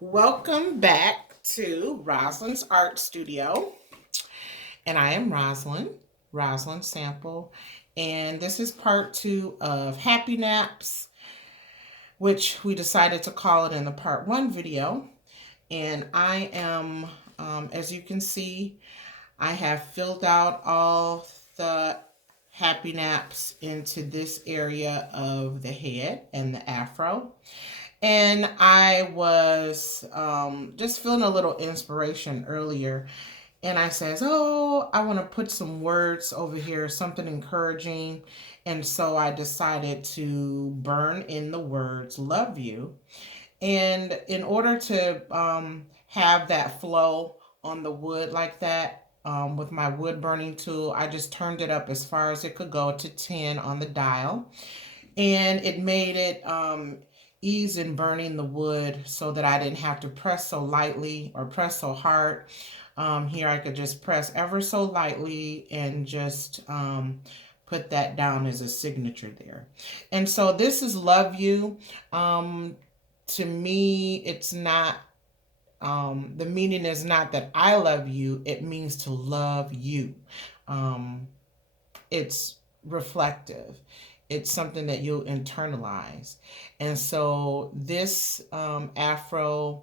Welcome back to Rosalind's Art Studio. And I am Rosalind Sample. And this is part two of Happy Naps, which we decided to call it in the part one video. And I am, as you can see, I have filled out all the happy naps into this area of the head and the afro. And I was just feeling a little inspiration earlier. And I says, oh, I want to put some words over here, something encouraging. And so I decided to burn in the words, love you. And in order to have that flow on the wood like that, with my wood burning tool, I just turned it up as far as it could go to 10 on the dial. And it made it ease in burning the wood so that I didn't have to press so lightly or press so hard. Here I could just press ever so lightly and just put that down as a signature there. And so this is Love You. To me, it's not, the meaning is not that I love you, it means to love you. Um, it's reflective. It's something that you'll internalize. And so this Afro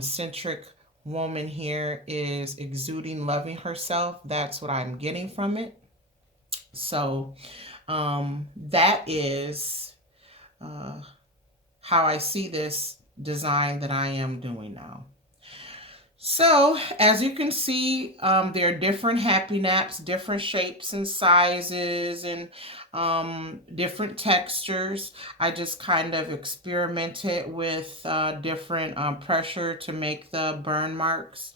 centric woman here is exuding loving herself. That's what I'm getting from it. So that is how I see this design that I am doing now. So, as you can see, there are different happy naps, different shapes and sizes, and different textures. I just kind of experimented with different pressure to make the burn marks.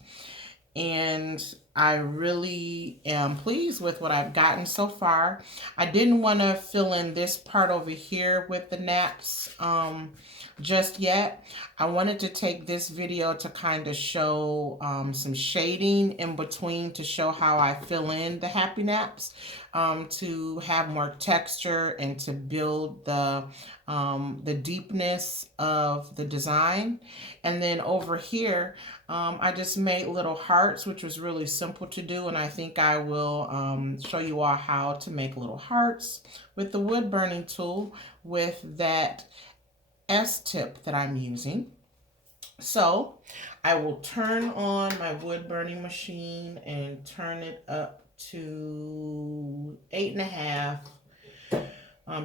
And I really am pleased with what I've gotten so far. I didn't want to fill in this part over here with the naps just yet. I wanted to take this video to kind of show some shading in between to show how I fill in the happy naps, to have more texture and to build the deepness of the design. And then over here, I just made little hearts, which was really simple to do. And I think I will show you all how to make little hearts with the wood burning tool with that S-tip that I'm using. So I will turn on my wood burning machine and turn it up to 8.5,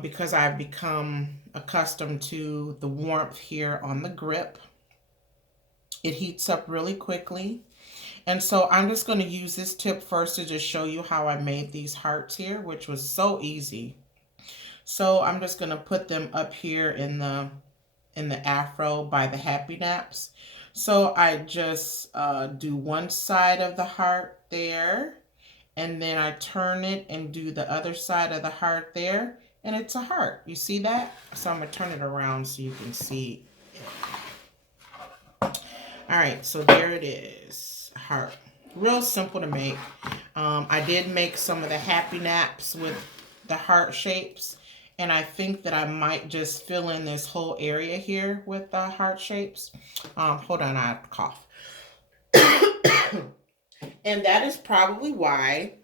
because I've become accustomed to the warmth here on the grip. It heats up really quickly. And so I'm just going to use this tip first to just show you how I made these hearts here, which was so easy. So I'm just going to put them up here in the afro by the happy naps. So I just do one side of the heart there, and then I turn it and do the other side of the heart there, and it's a heart. You see that? So I'm going to turn it around so you can see it. All right, so there it is, heart. Real simple to make. I did make some of the happy naps with the heart shapes, and I think that I might just fill in this whole area here with the heart shapes. Hold on, I have to cough. And that is probably why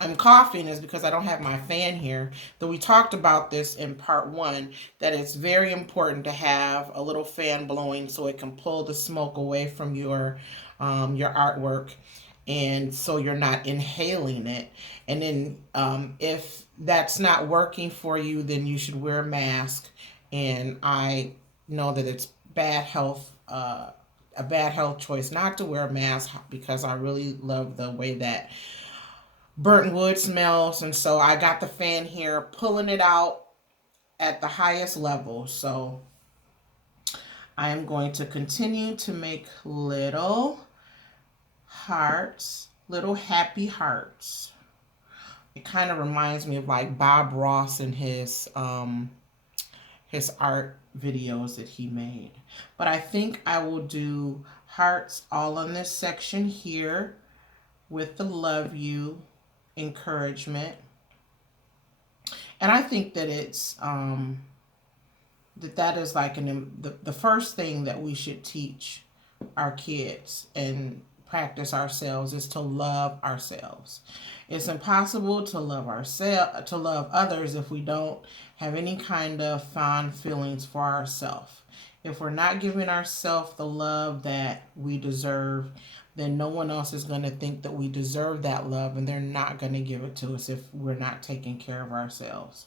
I'm coughing, is because I don't have my fan here. Though we talked about this in part one, that it's very important to have a little fan blowing so it can pull the smoke away from your artwork, and so you're not inhaling it. And then if that's not working for you, then you should wear a mask. And I know that it's bad health. A bad health choice not to wear a mask, because I really love the way that burnt wood smells. And so I got the fan here pulling it out at the highest level. So I am going to continue to make little hearts, little happy hearts. It kind of reminds me of like Bob Ross and his art videos that he made. But I think I will do hearts all in this section here with the love you encouragement. And I think that it's that is like the first thing that we should teach our kids and practice ourselves is to love ourselves. It's impossible to love ourselves, to love others, if we don't have any kind of fond feelings for ourselves. If we're not giving ourselves the love that we deserve, then no one else is going to think that we deserve that love, and they're not going to give it to us if we're not taking care of ourselves.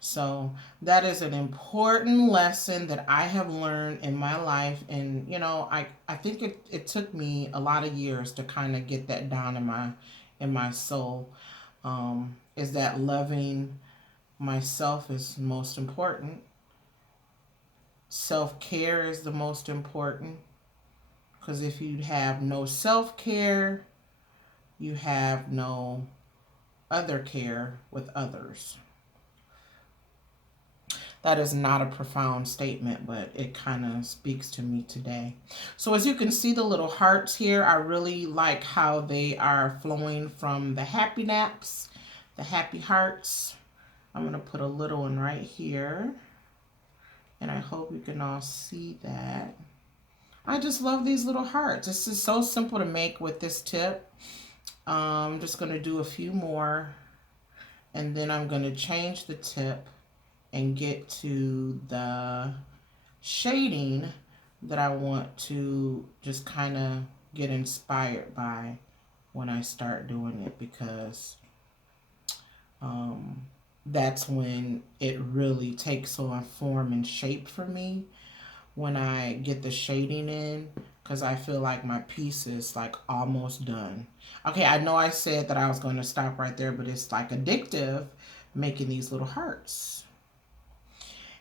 So that is an important lesson that I have learned in my life. And, I think it took me a lot of years to kind of get that down in my soul. Is that loving myself is most important. Self-care is the most important. Because if you have no self-care, you have no other care with others. That is not a profound statement, but it kind of speaks to me today. So as you can see the little hearts here, I really like how they are flowing from the happy naps, the happy hearts. I'm going to put a little one right here. And I hope you can all see that. I just love these little hearts. This is so simple to make with this tip. I'm just going to do a few more. And then I'm going to change the tip and get to the shading that I want to just kind of get inspired by when I start doing it, because that's when it really takes on form and shape for me, when I get the shading in, because I feel like my piece is like almost done. Okay, I know I said that I was going to stop right there, but it's like addictive making these little hearts.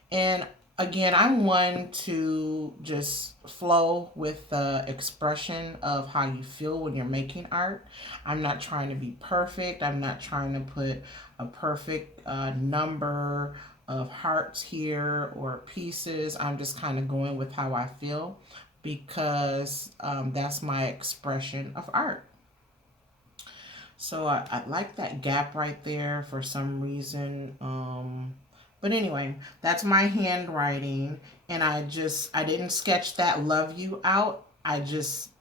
And again, I'm one to just flow with the expression of how you feel when you're making art. I'm not trying to be perfect. I'm not trying to put a perfect number of hearts here or pieces. I'm just kind of going with how I feel, because that's my expression of art. So I like that gap right there for some reason. But anyway, that's my handwriting. And I didn't sketch that love you out. I just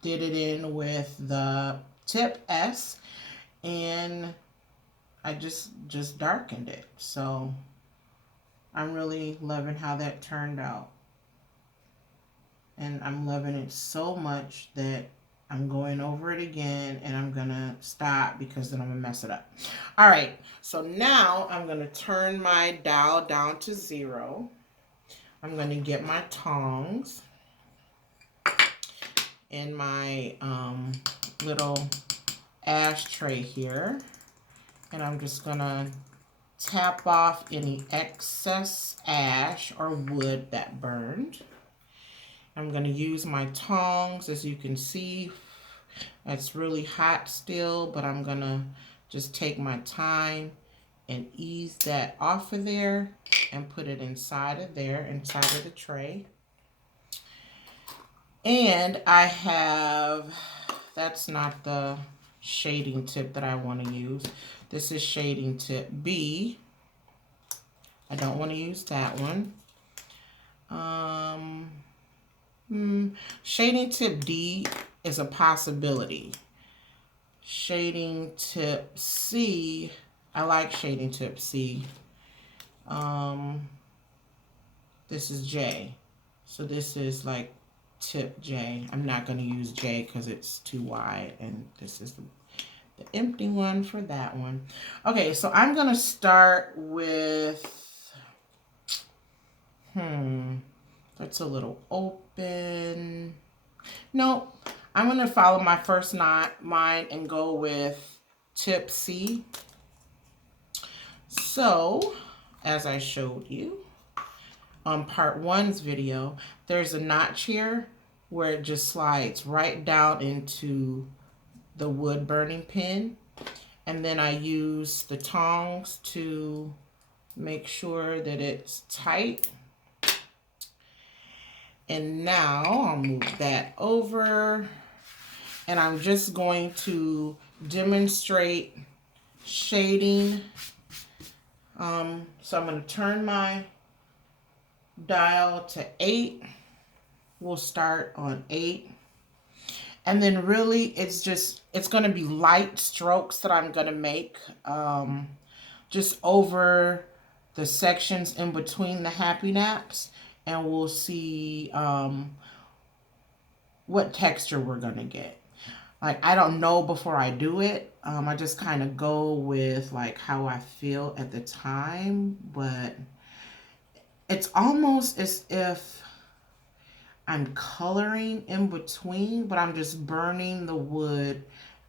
did it in with the tip S, and I just darkened it. So I'm really loving how that turned out. And I'm loving it so much that I'm going over it again, and I'm going to stop because then I'm going to mess it up. All right, so now I'm going to turn my dial down to 0. I'm going to get my tongs in my little ashtray here, and I'm just going to tap off any excess ash or wood that burned. I'm going to use my tongs. As you can see, it's really hot still, but I'm going to just take my time and ease that off of there and put it inside of there, inside of the tray. And I have, that's not the shading tip that I want to use. This is shading tip B. I don't want to use that one. Shading tip D is a possibility. Shading tip C, I like shading tip C. This is J. So this is like tip J. I'm not going to use J because it's too wide, and this is the empty one for that one. Okay, so I'm going to start with, that's a little open. Nope. I'm going to follow my first mind and go with tip C. So, as I showed you on part 1's video, there's a notch here where it just slides right down into the wood burning pin. And then I use the tongs to make sure that it's tight. And now I'll move that over, and I'm just going to demonstrate shading. So I'm going to turn my dial to 8. We'll start on 8. And then really it's going to be light strokes that I'm going to make just over the sections in between the happy naps. And we'll see what texture we're going to get. Like, I don't know before I do it. I just kind of go with like how I feel at the time. But it's almost as if I'm coloring in between, but I'm just burning the wood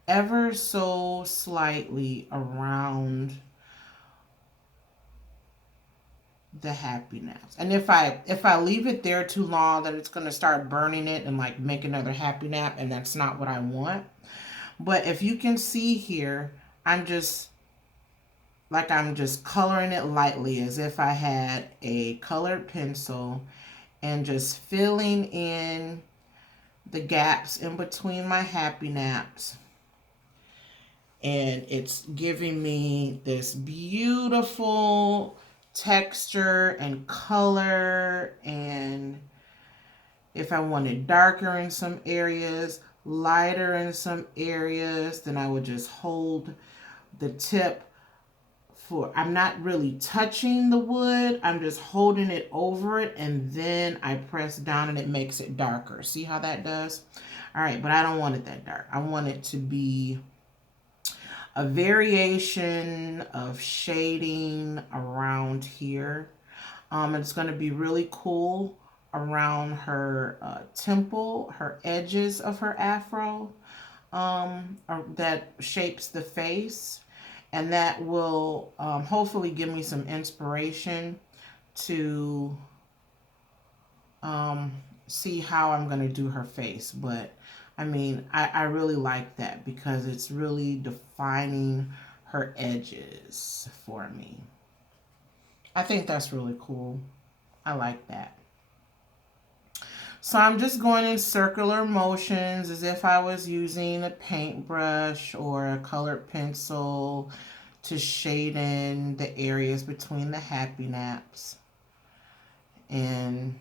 ever so slightly around the happy naps. And if I leave it there too long, then it's gonna start burning it and like make another happy nap, and that's not what I want. But if you can see here, I'm just coloring it lightly as if I had a colored pencil and just filling in the gaps in between my happy naps. And it's giving me this beautiful texture and color. And if I wanted darker in some areas, lighter in some areas, then I would just hold the tip for, I'm not really touching the wood, I'm just holding it over it, and then I press down and it makes it darker. See how that does? All right, but I don't want it that dark. I want it to be a variation of shading around here. It's going to be really cool around her temple, her edges of her afro that shapes the face. And that will hopefully give me some inspiration to see how I'm going to do her face. But I mean, I really like that because it's really defining her edges for me. I think that's really cool. I like that. So I'm just going in circular motions as if I was using a paintbrush or a colored pencil to shade in the areas between the happy naps. And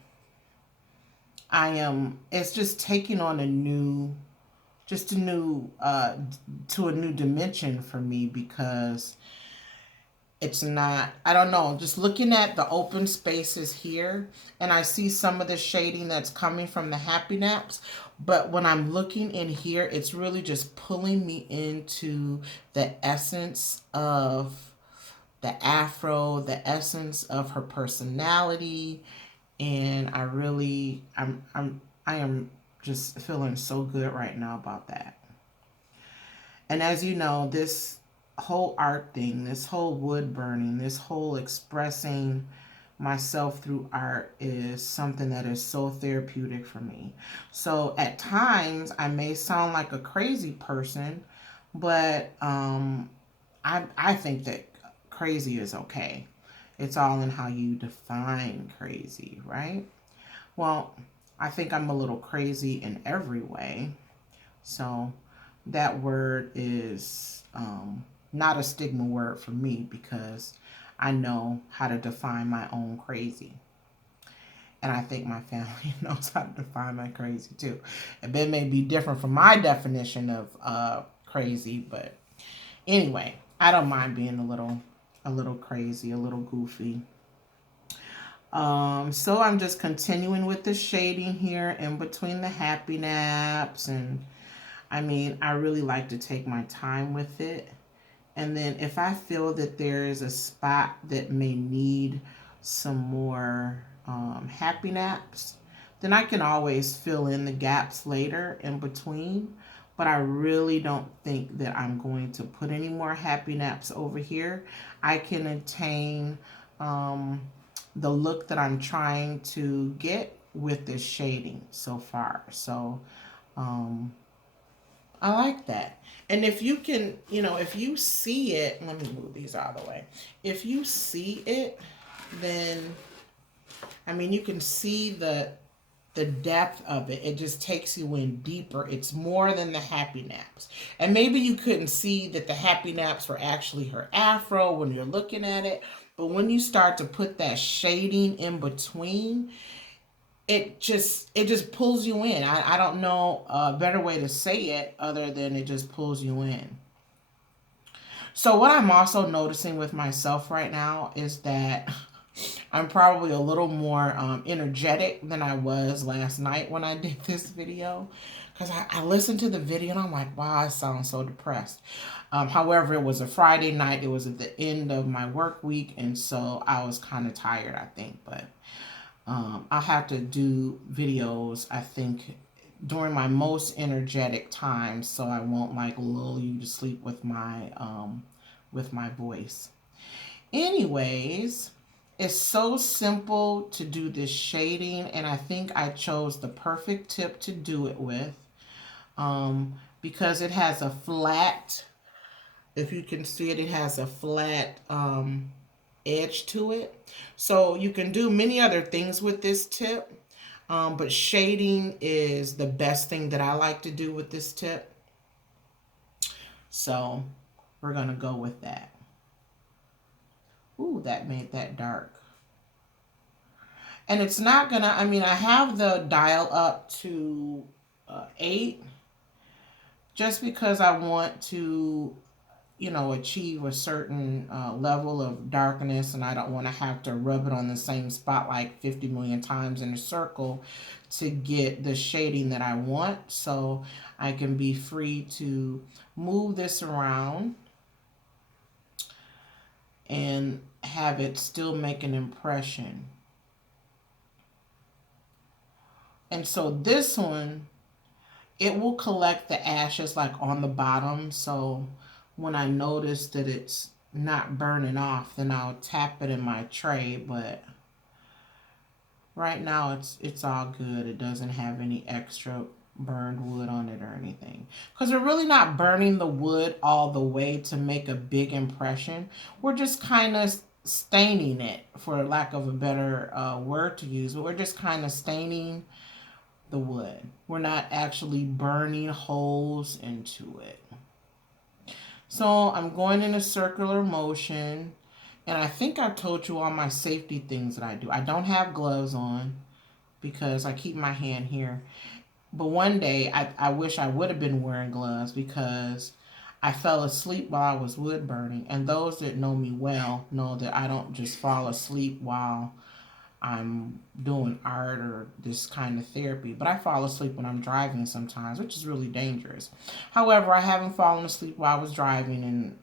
it's just taking on to a new dimension for me because it's not, I don't know, just looking at the open spaces here, and I see some of the shading that's coming from the happy naps, but when I'm looking in here, it's really just pulling me into the essence of the afro, the essence of her personality, and I am just feeling so good right now about that. And as you know, this whole art thing, this whole wood burning, this whole expressing myself through art is something that is so therapeutic for me. So at times I may sound like a crazy person, but I think that crazy is okay. It's all in how you define crazy, right? Well, I think I'm a little crazy in every way. So that word is not a stigma word for me because I know how to define my own crazy. And I think my family knows how to define my crazy too. And it may be different from my definition of crazy, but anyway, I don't mind being a little crazy, a little goofy. So I'm just continuing with the shading here in between the happy naps. And I mean, I really like to take my time with it. And then if I feel that there is a spot that may need some more happy naps, then I can always fill in the gaps later in between. But I really don't think that I'm going to put any more happy naps over here. I can attain the look that I'm trying to get with this shading so far. So I like that. And if you can, if you see it, let me move these out of the way. If you see it, then, I mean, you can see the depth of it. It just takes you in deeper. It's more than the happy naps. And maybe you couldn't see that the happy naps were actually her afro when you're looking at it, But when you start to put that shading in between, it just pulls you in. I don't know a better way to say it other than it just pulls you in. So what I'm also noticing with myself right now is that I'm probably a little more energetic than I was last night when I did this video. Because I listened to the video and I'm like, wow, I sound so depressed. However, it was a Friday night. It was at the end of my work week. And so I was kind of tired, I think. But I'll have to do videos, I think, during my most energetic times so I won't like lull you to sleep with my voice. Anyways, it's so simple to do this shading, and I think I chose the perfect tip to do it with, because it has a flat, if you can see it, it has a flat edge to it. So you can do many other things with this tip, but shading is the best thing that I like to do with this tip. So we're going to go with that. Ooh, that made that dark. And it's not gonna, I mean, I have the dial up to 8 just because I want to, achieve a certain level of darkness, and I don't want to have to rub it on the same spot like 50 million times in a circle to get the shading that I want. So I can be free to move this around and have it still make an impression. And so this one, it will collect the ashes like on the bottom. So when I notice that it's not burning off, then I'll tap it in my tray. But right now it's all good. It doesn't have any extra burned wood on it or anything. Because we're really not burning the wood all the way to make a big impression. We're just kind of staining it, for lack of a better word to use. But we're just kind of staining the wood. We're not actually burning holes into it. So I'm going in a circular motion, and I think I told you all my safety things that I do. I don't have gloves on because I keep my hand here. But one day I wish I would have been wearing gloves because I fell asleep while I was wood burning. And those that know me well know that I don't just fall asleep while I'm doing art or this kind of therapy, but I fall asleep when I'm driving sometimes, which is really dangerous. However, I haven't fallen asleep while I was driving in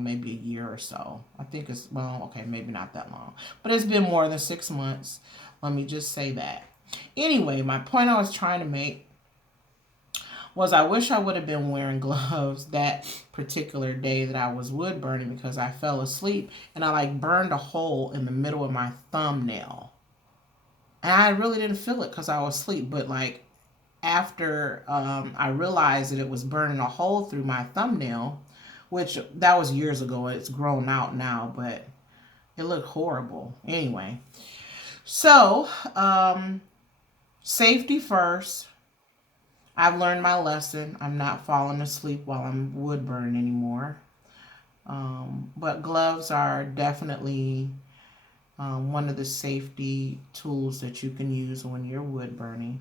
maybe a year or so. I think it's, well, okay, maybe not that long, but it's been more than 6 months. Let me just say that. Anyway, my point I was trying to make was I wish I would have been wearing gloves that particular day that I was wood burning because I fell asleep and I like burned a hole in the middle of my thumbnail. And I really didn't feel it because I was asleep. But like after I realized that it was burning a hole through my thumbnail, which that was years ago. It's grown out now, but it looked horrible. Anyway, so safety first. I've learned my lesson. I'm not falling asleep while I'm wood burning anymore. But gloves are definitely one of the safety tools that you can use when you're wood burning.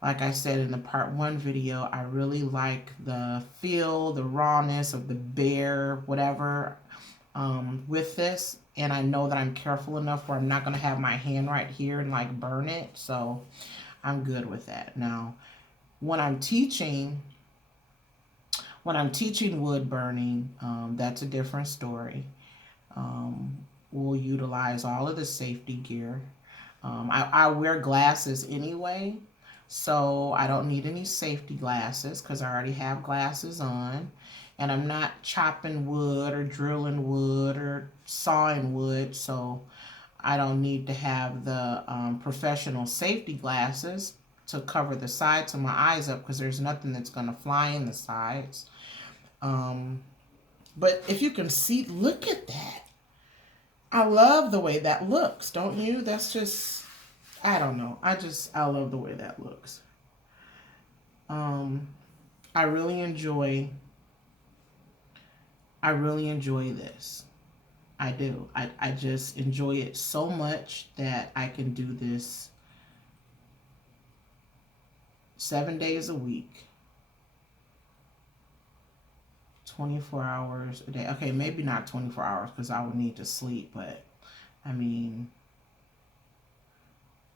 Like I said in the part 1 video, I really like the feel, the rawness of the bare whatever with this. And I know that I'm careful enough where I'm not going to have my hand right here and like burn it. So I'm good with that. Now, when I'm teaching wood burning, that's a different story. We'll utilize all of the safety gear. I wear glasses anyway, so I don't need any safety glasses because I already have glasses on. And I'm not chopping wood or drilling wood or sawing wood, so I don't need to have the professional safety glasses to cover the sides of my eyes up because there's nothing that's going to fly in the sides. But if you can see, look at that. I love the way that looks, don't you? That's just, I don't know. I love the way that looks. I really enjoy this. I do. I just enjoy it so much that I can do this 7 days a week, 24 hours a day. Okay, maybe not 24 hours because I would need to sleep, but I mean,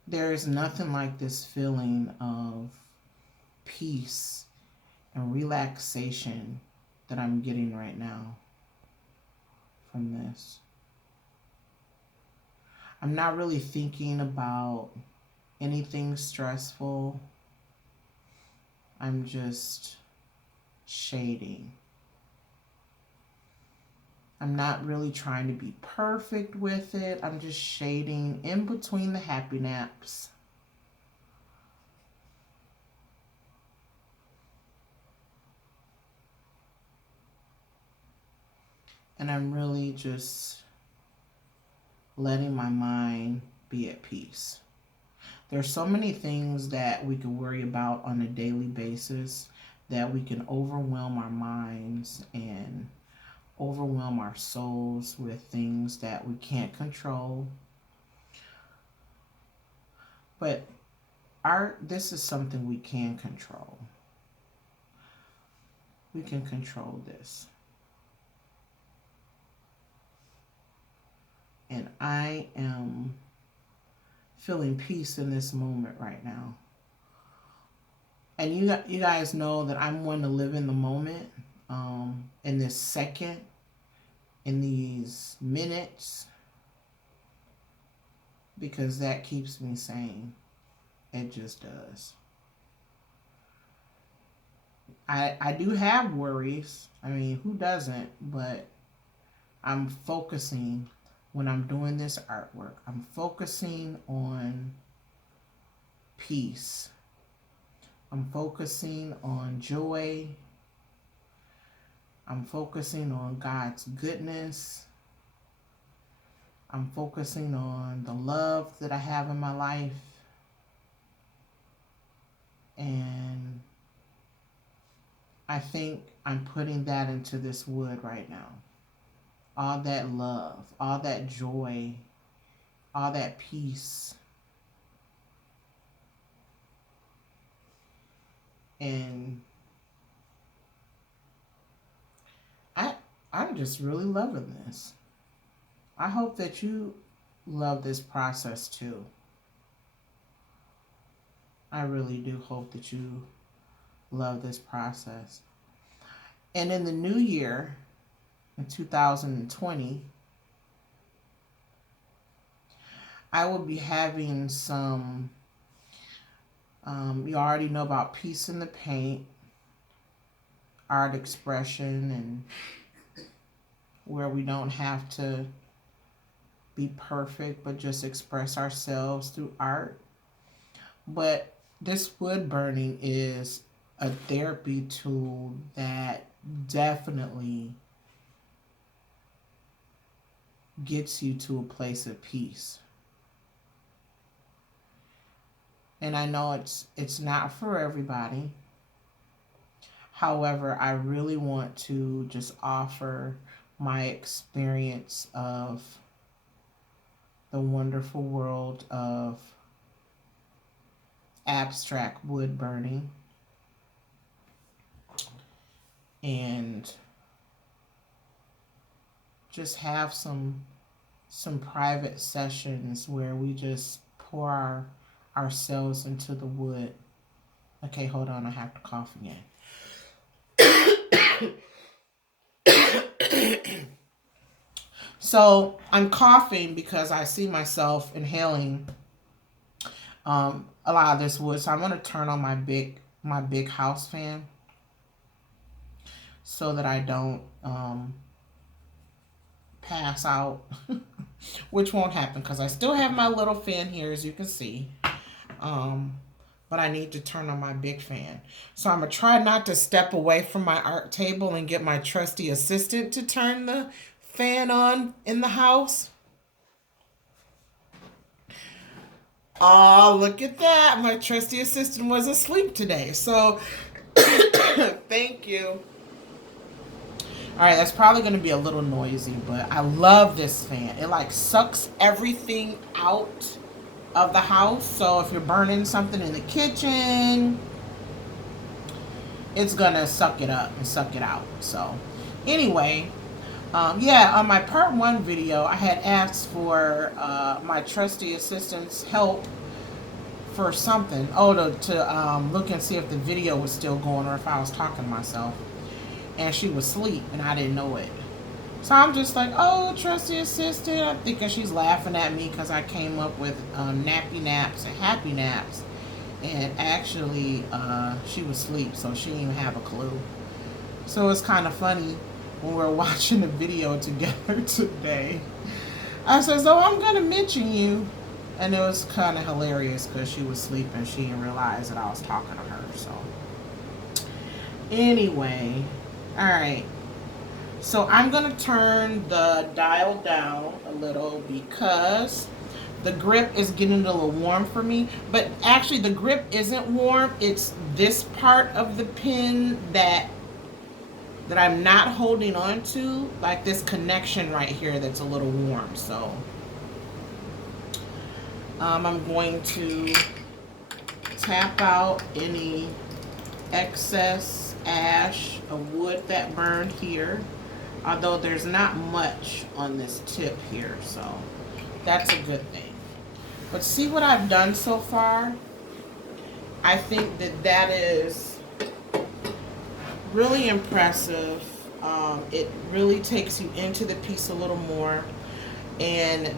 there is nothing like this feeling of peace and relaxation that I'm getting right now from this. I'm not really thinking about anything stressful. I'm just shading. I'm not really trying to be perfect with it. I'm just shading in between the happy naps. And I'm really just letting my mind be at peace. There's so many things that we can worry about on a daily basis that we can overwhelm our minds and overwhelm our souls with things that we can't control. But this is something we can control. We can control this. And I am feeling peace in this moment right now. And you guys know that I'm one to live in the moment, in this second, in these minutes, because that keeps me sane. It just does. I do have worries. I mean, who doesn't? But I'm focusing when I'm doing this artwork. I'm focusing on peace. I'm focusing on joy. I'm focusing on God's goodness. I'm focusing on the love that I have in my life. And I think I'm putting that into this wood right now. All that love, all that joy, all that peace. And I'm just really loving this. I hope that you love this process too. I really do hope that you love this process. And in the new year, in 2020, I will be having some, you already know about Peace in the Paint, art expression, and where we don't have to be perfect, but just express ourselves through art. But this wood burning is a therapy tool that definitely gets you to a place of peace. And I know it's not for everybody. However, I really want to just offer my experience of the wonderful world of abstract wood burning and just have some private sessions where we just pour ourselves into the wood. Okay, hold on, I have to cough again. So I'm coughing because I see myself inhaling a lot of this wood. So I'm gonna turn on my big house fan so that I don't pass out, which won't happen because I still have my little fan here, as you can see. But I need to turn on my big fan. So I'm going to try not to step away from my art table and get my trusty assistant to turn the fan on in the house. Oh, look at that. My trusty assistant was asleep today. So thank you. All right, that's probably going to be a little noisy, but I love this fan. It like sucks everything out of the house. So if you're burning something in the kitchen, it's going to suck it up and suck it out. So anyway, yeah, on my part 1 video, I had asked for my trusty assistant's help for something. Oh, to look and see if the video was still going or if I was talking to myself. And she was asleep and I didn't know it. So I'm just like, oh, trusty assistant. I'm thinking she's laughing at me because I came up with nappy naps and happy naps. And actually, she was asleep, so she didn't even have a clue. So it's kind of funny when we're watching the video together today. I said, oh, I'm going to mention you. And it was kind of hilarious because she was asleep and she didn't realize that I was talking to her. So anyway, all right. So I'm going to turn the dial down a little because the grip is getting a little warm for me. But actually the grip isn't warm. It's this part of the pin that I'm not holding on to. Like this connection right here that's a little warm. So I'm going to tap out any excess ash of wood that burned here. Although there's not much on this tip here, so that's a good thing. But see what I've done so far? I think that is really impressive. It really takes you into the piece a little more. And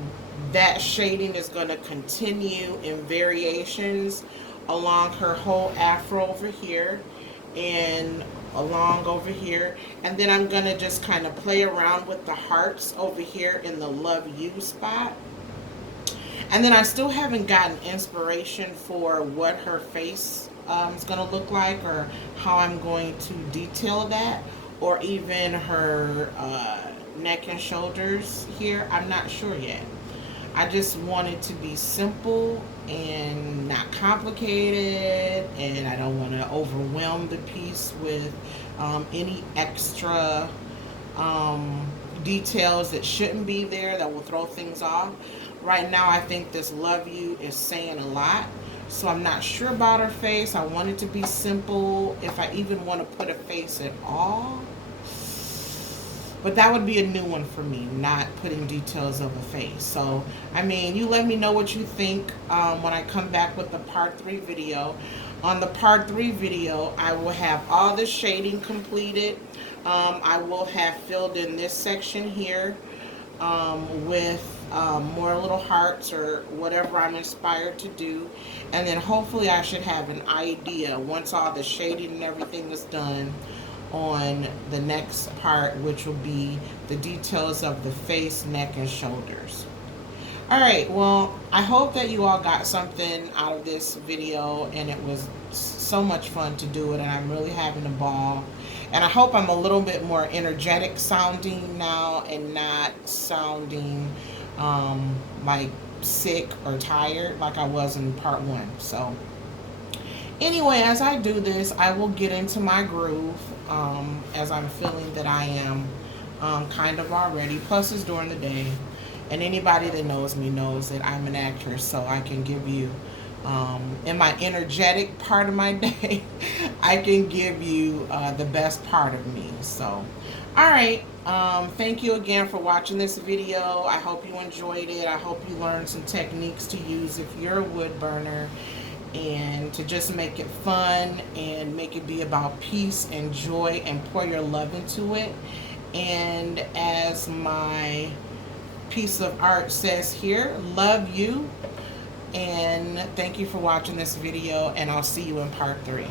that shading is going to continue in variations along her whole afro over here and along over here, and then I'm gonna just kind of play around with the hearts over here in the love you spot. And then I still haven't gotten inspiration for what her face is gonna look like, or how I'm going to detail that, or even her neck and shoulders here. I'm not sure yet. I just want it to be simple and not complicated, and I don't want to overwhelm the piece with any extra details that shouldn't be there that will throw things off. Right now I think this love you is saying a lot, so I'm not sure about her face. I want it to be simple, if I even want to put a face at all. But that would be a new one for me, not putting details of a face. So, I mean, you let me know what you think when I come back with the part 3 video. On the part 3 video, I will have all the shading completed. I will have filled in this section here with more little hearts or whatever I'm inspired to do. And then hopefully I should have an idea once all the shading and everything is done on the next part, which will be the details of the face, neck, and shoulders. Alright, well, I hope that you all got something out of this video, and it was so much fun to do it, and I'm really having a ball. And I hope I'm a little bit more energetic sounding now and not sounding like sick or tired like I was in part 1. So anyway, as I do this, I will get into my groove as I'm feeling that I am kind of already. Plus, it's during the day. And anybody that knows me knows that I'm an actress, so I can give you, in my energetic part of my day, I can give you the best part of me. So, alright, thank you again for watching this video. I hope you enjoyed it. I hope you learned some techniques to use if you're a wood burner, and to just make it fun and make it be about peace and joy and pour your love into it. And as my piece of art says here, love you. And thank you for watching this video, and I'll see you in part 3.